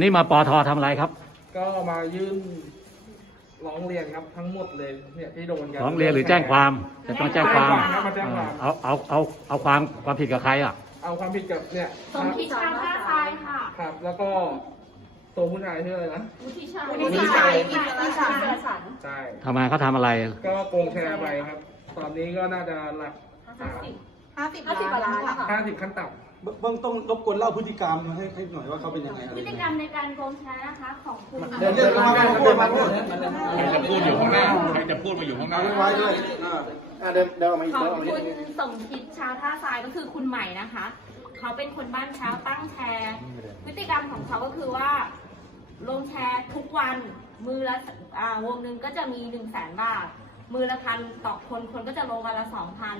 นี่มาปอททำอะไรครับ ก็มายื่นร้องเรียนครับทั้งหมดเลยเนี่ยที่โดนกันร้องเรียนหรือแจ้งความจะต้องแจ้งความครับมาแจ้งความ เอาเอาเอาเอาความความผิดกับใครอะ เอาความผิดกับเนี่ยสมคิดชาท่าทรายค่ะครับ แล้วก็ตัวผู้ชายชื่ออะไรนะวุฒิชัยวุฒิชัยอินทรชัยฉันใช่ทำไมเขาทำอะไร ก็โกงแชร์ไปครับ ตอนนี้ก็น่าจะหลัก ห้าสิบห้าสิบกว่าล้านค่ะห้าสิบขั้นต่เบื้องต้นรบกวนเล่าพฤติกรรมให้ให้หน่อยว่าเขาเป็นยังไงอะไรพฤยังติไงกรรมในการโกงแชร์นะคะของคุณเดี๋ยวเดี๋ยวมามาพูดมาพูดใครจะพูดอยู่ข้างหน้าใครจะพูดมาอยู่ข้างหน้าเอาไว้ด้วยอ่าเดินเดินออกมาอีกของเดินออกมาอีกคุณสมคิดชาวท่าทรายก็คือคุณใหม่นะคะ เขาเป็นคนบ้านเช้าตั้งแชร์ พฤติกรรมของเขาก็คือว่า ลงแชร์ทุกวันมือละอ่าวงหนึ่งก็จะมีหนึ่งแสนบาท มือละพันต่อคนคนก็จะลงวันละสองพัน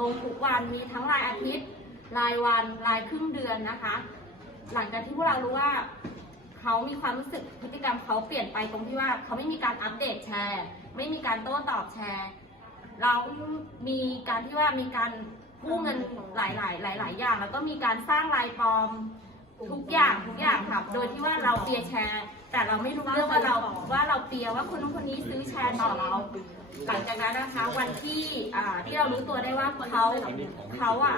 ลงทุกวันมีทั้งรายอาทิตย์ รายวันรายครึ่งเดือนนะคะ หลังจากที่พวกเรารู้ว่าเขามีความรู้สึกพฤติกรรมเขาเปลี่ยนไปตรงที่ว่าเขาไม่มีการอัปเดตแชร์ ไม่มีการโต้ตอบแชร์ เรามีการที่ว่ามีการกู้เงินหลายๆหลายๆอย่าง แล้วก็มีการสร้างรายปลอมทุกอย่างทุกอย่างค่ะ โดยที่ว่าเราเปียแชร์ แต่เราไม่รู้เรื่องว่าเราว่าเราเปียว่าคนนู้นคนนี้ซื้อแชร์ต่อเรา หลังจากนั้นนะคะวันที่อ่าที่เรารู้ตัวได้ว่าเขาเขาอะ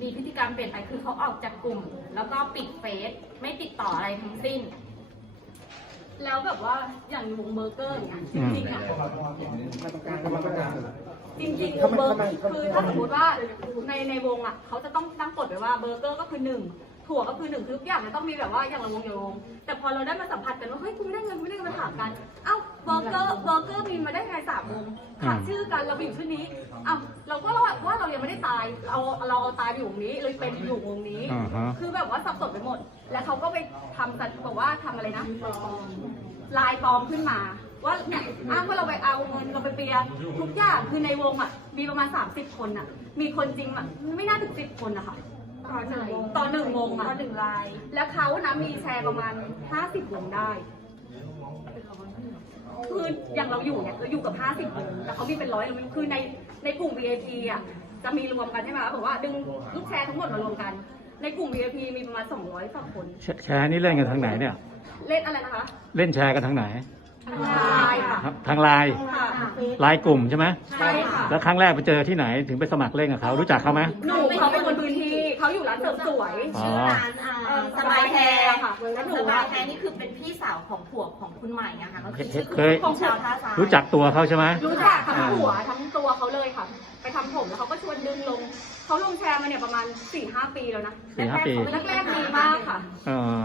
มีพฤติกรรมเปลี่ยนไปคือเขาออกจากกลุ่ม แล้วก็ปิดเฟซไม่ติดต่ออะไรทั้งสิ้น แล้วแบบว่าอย่างวงเบอร์เกอร์เนี่ยจริงๆอะจริงๆวงเบอร์คือถ้าสมมติว่าในในวงอะเขาจะต้องตั้งกฎไว้ว่าเบอร์เกอร์ก็คือหนึ่งถั่วก็คือหนึ่งคือทุกอย่างจะต้องมีแบบว่าอย่างละวงอย่างละวงแต่พอเราได้มาสัมผัสกันว่าเฮ้ยคุณไม่ได้เงินไม่ได้เงินมาถามกันเอ้า เบอร์เกอร์เบอร์เกอร์มีมาได้ไงสามวงขาดชื่อกันเราไปอยู่ชื่อนี้เอ้าเราก็ว่าว่าเรายังไม่ได้ตายเราเราเอาตายไปอยู่วงนี้เลยเป็นอยู่วงนี้ อ่าฮะ คือแบบว่าสับสนไปหมด แล้วเขาก็ไปทำกันบอกว่าทำอะไรนะลายปลอมขึ้นมา ว่าเนี่ยอ้างว่าเราไปเอาเงินเราไปเปียร์ทุกอย่างคือในวงอะมีประมาณ 30 คนอะ มีคนจริงอะไม่น่าถึงสิบคนนะคะต่อหนึ่งวงต่อหนึ่งวงอะต่อหนึ่งลาย แล้วเขานะมีแชร์ประมาณ 50วงได้ คืออย่างเราอยู่เนี่ยเราอยู่กับ 50คนแต่เขามีเป็นร้อยเลยคือในในกลุ่ม VIP อะจะมีรวมกันใช่ไหมบอกว่าดึงลูกแชร์ทั้งหมดมารวมกัน ในกลุ่ม VIP มีประมาณ200กว่าคนแชแชร์นี่เล่นกันทางไหนเนี่ย เล่นอะไรนะคะเล่นแชร์กันทางไหนไลน์ค่ะครับทางไลน์ค่ะไลน์กลุ่มใช่ไหมใช่ค่ะแล้วครั้งแรกไปเจอที่ไหนถึงไปสมัครเล่นกับเขารู้จักเขาไหมหนูเขาเป็นคนพื้นที่ เขาอยู่ร้านเสริมสวยอ๋อชื่อร้านอ่าเออสบายแฮร์ค่ะแล้วหนูสอะบายแฮร์นี่คือเป็นพี่สาวของผัวของคุณใหม่นะคะก็คือชื่อเคย ของชาวท่าทราย รู้จักตัวเขาใช่ไหม รู้จักทั้งหัวทั้งตัวเขาเลยค่ะ ไปทำผมแล้วเขาก็ชวนดึงลง เขาลงแชร์มาเนี่ยประมาณ4ี่ห้าปีแล้วนะสี่ห้าปี แรกๆดีมากค่ะ เออ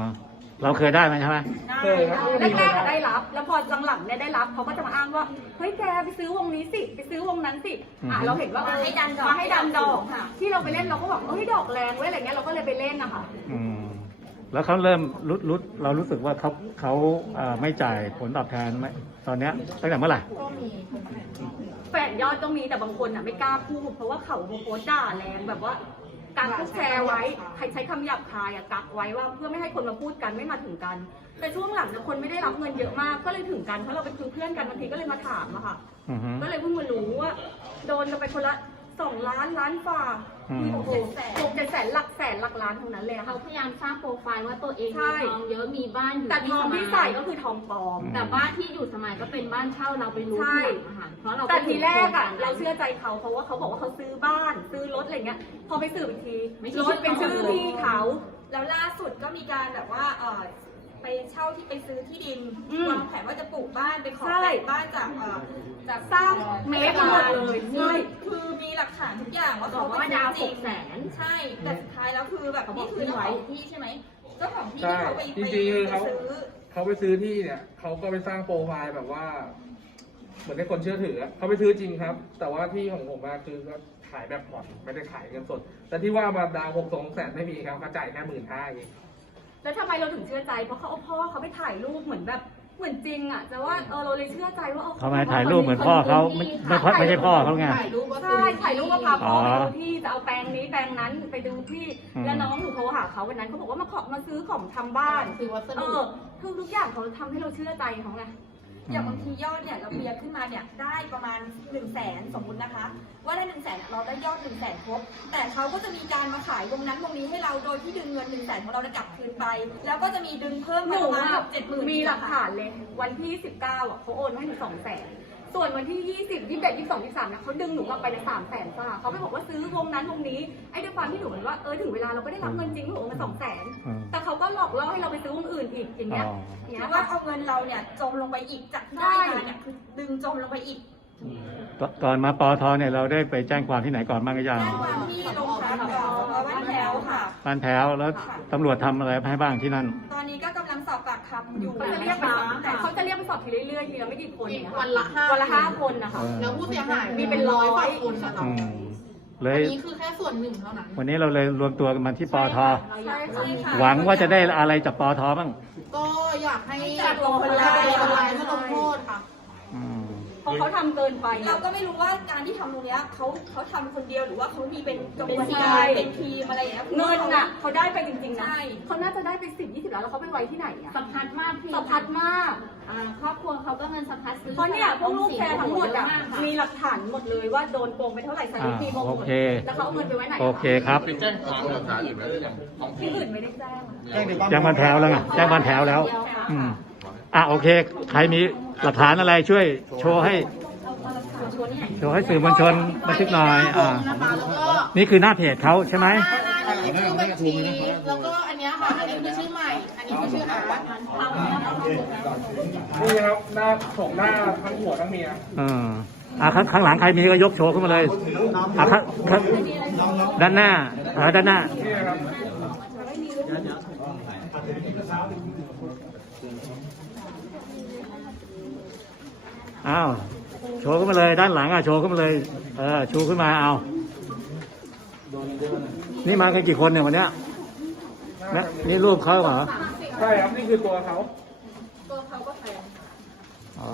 เราเคยได้ไหมใช่ไหมำเคยครับ แรกๆอะได้รับ แล้วพอหลังๆเนี่ยได้รับเขาก็จะมาอ้างว่า เฮ้ยแกไปซื้อวงนี้สิ ไปซื้อวงนั้นสิ อะเราเห็นว่ามาให้ดันดอก มาให้ดันดอกค่ะ ที่เราไปเล่นเราก็บอกเฮ้ยดอกแรงเว้ยอะไรเงี้ยเราก็เลยไปเล่นนะคะ อืมแล้วเขาเริ่มรู้รู้เรารู้สึกว่าเขาเขาเอ่อไม่จ่ายผลตอบแทนไหมตอนเนี้ยตั้งแต่เมื่อไหร่แฟนยอดก็มีแต่บางคนอะไม่กล้าพูดเพราะว่าเขาโพสต์ด่าแรงแบบว่า การพูดแชร์ไว้ใครใช้คำหยาบคายอะกักไว้ว่าเพื่อไม่ให้คนมาพูดกันไม่มาถึงกัน แต่ช่วงหลังเนี่ยคนไม่ได้รับเงินเยอะมากก็เลยถึงกันเพราะเราเป็นเพื่อนกันบางทีก็เลยมาถามอะค่ะ อือฮึ ก็เลยเพิ่งมารู้ว่าโดนกันไปคนละ สองล้านล้านฝ่าอืมโอ้โหหกเจ็ดแสนหลักแสนหลักล้านทั้งนั้นเลยอะเขาค่ะพยายามสร้างโปรไฟล์ว่าตัวเองใช่ มีทองเยอะมีบ้านอยู่แต่ทองที่สใส่มัยก็คือทองปลอม แต่บ้านที่อยู่สมัยก็เป็นบ้านเช่าเราไปรู้ใช่ ทีหลังอะค่ะเพราะเราแต่ทีแรกอะป็นเราเชื่อใจเขาเพราะว่าเขาบอกว่าเขาซื้อบ้าน ซื้อรถอะไรเงี้ย พอไปสืบอีกทีไม่ใช่รถเป็นชื่อพี่เขา แล้วล่าสุดก็มีการแบบว่าเออ ไปเช่าที่ไปซื้อที่ดินอืมวางแผนว่าจะปลูกบ้านไปขอใช่แบ่งบ้านจากเออจากสร้างเมคมาหมดเลยใช่ใช่คือมีหลักฐานทุกอย่างว่าบเขาอกว่าดาวจหริกงแสน ใช่แต่สุดท้ายแล้วคือแบบเขาบอนี่กคือเจ้าไว้ของที่ใช่ไหมเจ้าของที่ใช่ที่เขาไปจไปริงๆคือไปเขา ซื้อ เขาไปซื้อที่เนี่ยเขาก็ไปสร้างโปรไฟล์แบบว่า เหมือนให้คนเชื่อถืออะเขาไปซื้อจริงครับ แต่ว่าที่ของผมอะคือก็ขายแบบผ่อนไม่ได้ขายเงินสด แต่ที่ว่ามาดาวหกสองแสนไม่มีครับเขาจ่ายแค่หมื่นห้าเอง แล้วทำไมเราถึงเชื่อใจ เพราะเขาเอาพ่อเขาไปถ่ายรูปเหมือนแบบเหมือนจริงอะแต่ว่าเออเราเลยเชื่อใจว่าเอาเขาไม่ถ่ายรูปเหมือนพ่อเขาไม่ไม่พ่อไม่ใช่พ่อเขาไงใช่ถ่ายรูปว่าพาพ่อไปอ๋อดูที่จะเอาแปลงนี้แปลงนั้นไปดูที่อืม แล้วน้องหนูโทรหาเขาวันนั้นเขาบอกว่ามาขอมาซื้อของทำบ้านซื้อวัสเอดุอคือทุกอย่างเขาทำให้เราเชื่อใจเขาไง อย่างบางทียอดเนี่ยเราเคลียร์ขึ้นมาเนี่ยได้ประมาณ1นึ่งแสนสมมุตินะคะ ว่าได้1นึ่งแสนเราได้ยอด1นึ่งแสนครบแต่เขาก็จะมีการมาขายวงนั้นวงนี้ให้เราโดยที่ดึงเงิน1นึ่งแสนของเราเนี่ยกลับคืนไป แล้วก็จะมีดึงเพิ่มหมานูประมาณอะเจ็ดหมื่นมีหลักฐานเลย วันที่ 19อะเขาโอนมาให้หนูสองแสน ส่วนวันที่ 20 21 22 23เนี่ยเขาดึงหนูกลับไปใน3แสนจ้าเขาไปบอกว่าซื้อวงนั้นวงนี้ ไอ้ด้วยความที่หนูเหมือนว่าเออถึงเวลาเราก็ได้รับเงินจริงหนูโอนมาสองแสนอืม แต่เขาก็หลอกล่อให้เราไปซื้อวงอื่นอีกอย่างเงี้ยอ๋อ อย่างหรืเงี้อยว่าค่ะเอาเงินเราเนี่ยจมลงไปอีกจากที่ได้มาเนี่ยคือดึงจมลงไปอีก ก่อนมาปอทเนี่ยเราได้ไปแจ้งความที่ไหนก่อนบ้างหรือยังแจ้งความที่โรงพักเอ่อบ้านแถวค่ะ บ้านแพ้วแล้วตำรวจทำอะไรให้บ้างที่นั่น ตอนนี้ก็กำลังสอบปากคำอยู่เขาจะเรียกไปสอบแต่เขาจะเรียกไปสอบทีเรื่อยๆทีละไม่กี่คนอย่างเงี้ยวันละห้าวันละห้าคนนะคะเออแล้วผู้เสียหายมีเป็นร้อยกว่าคนนะคะอืมเลอัยนนี้คือแค่ส่วนหนึ่งเท่านั้นวันนี้เราเลยรวมตัวกันมาที่ปอทใช่ค่ะหวังว่าจะได้อะไรจากปอทบ้างก็อยากให้จับตัวคนร้ายคนร้ายมาลงโทษค่ะอืม เพราะเขาทำเกินไป เราก็ไม่รู้ว่าการที่ทำตรงเนี้ยเขาเขาทำคนเดียวหรือว่าเขามีเป็นกระบวนเป็นทีการมเป็นทีมอะไรอย่างเงี้ย เงินน่ะเขาได้ไปจริงๆนะใช่ เขาน่าจะได้ไปสิบยี่สิบล้านแล้วเขาไปไว้ที่ไหนอะสะพัดมากพี่สะพัดมาก อ่าครอบครัวเขาก็เงินสะพัดซื้อเพราะเนี่ยพวกลูกแชร์ทั้งหมดอะเยากค่ะมีหลักฐานหมดเลยว่าโดนโกงไปเท่าไหร่สลิปมีโกงหมโอดเค แล้วเขาเอาเงินไปไว้ไหนโอเคครับ ไปแจ้งความหลักฐานอื่นไว้หรือยังท้องที่ที่อื่นไม่ได้แจ้งแจ้งเด็กบ้านแจ้งบ้านแพ้วแล้วไงแจ้งบ้านแพ้วแล้ว อืมอะโอเค ใครมี หลักฐานอะไรช่วยโชว์ให้ โชว์ให้สื่อมวลชนบันทึกหน่อยอ่านะคะแล้วก็นี่คือหน้าเพจเขาใช่ไหมหน้าหน้านี้คือบัญชีแล้วก็อันเนี้ยค่ะ อันนี้คือชื่อใหม่ อันนี้คือชื่ออาร์ตนี่ครับหน้าโฉมหน้าทั้งหัวทั้งเมียเอออะข้างข้างหลังใครมีก็ยกโชว์ขึ้นมาเลยอะข้างข้างด้านหน้าเออด้านหน้า นี่นะครับ อ้าวโชว์ขึ้นมาเลย ด้านหลังอะโชว์ขึ้นมาเลย เออชูขึ้นมาเอานี่มากันกี่คนเนี่ยวันเนี้ยนะนี่รูปเขาเหรอใช่ครับนี่คือตัวเขาอ๋อ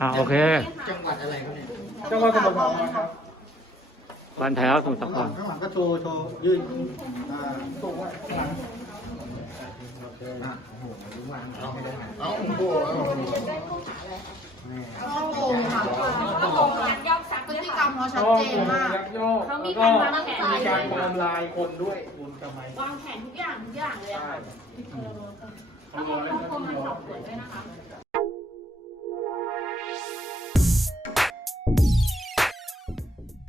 อ่าโอเคจังหวัดสมุทรสาครครับ บ้านแถวสมุทรสาครข้างหลังก็โชว์โชว์ยื่นอ่าเอาโอ้โหช่อโกงค่ะช่อโกงยักยอกทรัพย์พฤติกรรมเขาชัดเจนมาก เขามีการวางแผนมีการปลอมลายคนด้วยวางแผนทุกอย่างทุกอย่างเลยอะใช่แล้วเขาควบคุมมาสอบสวนด้วยนะคะ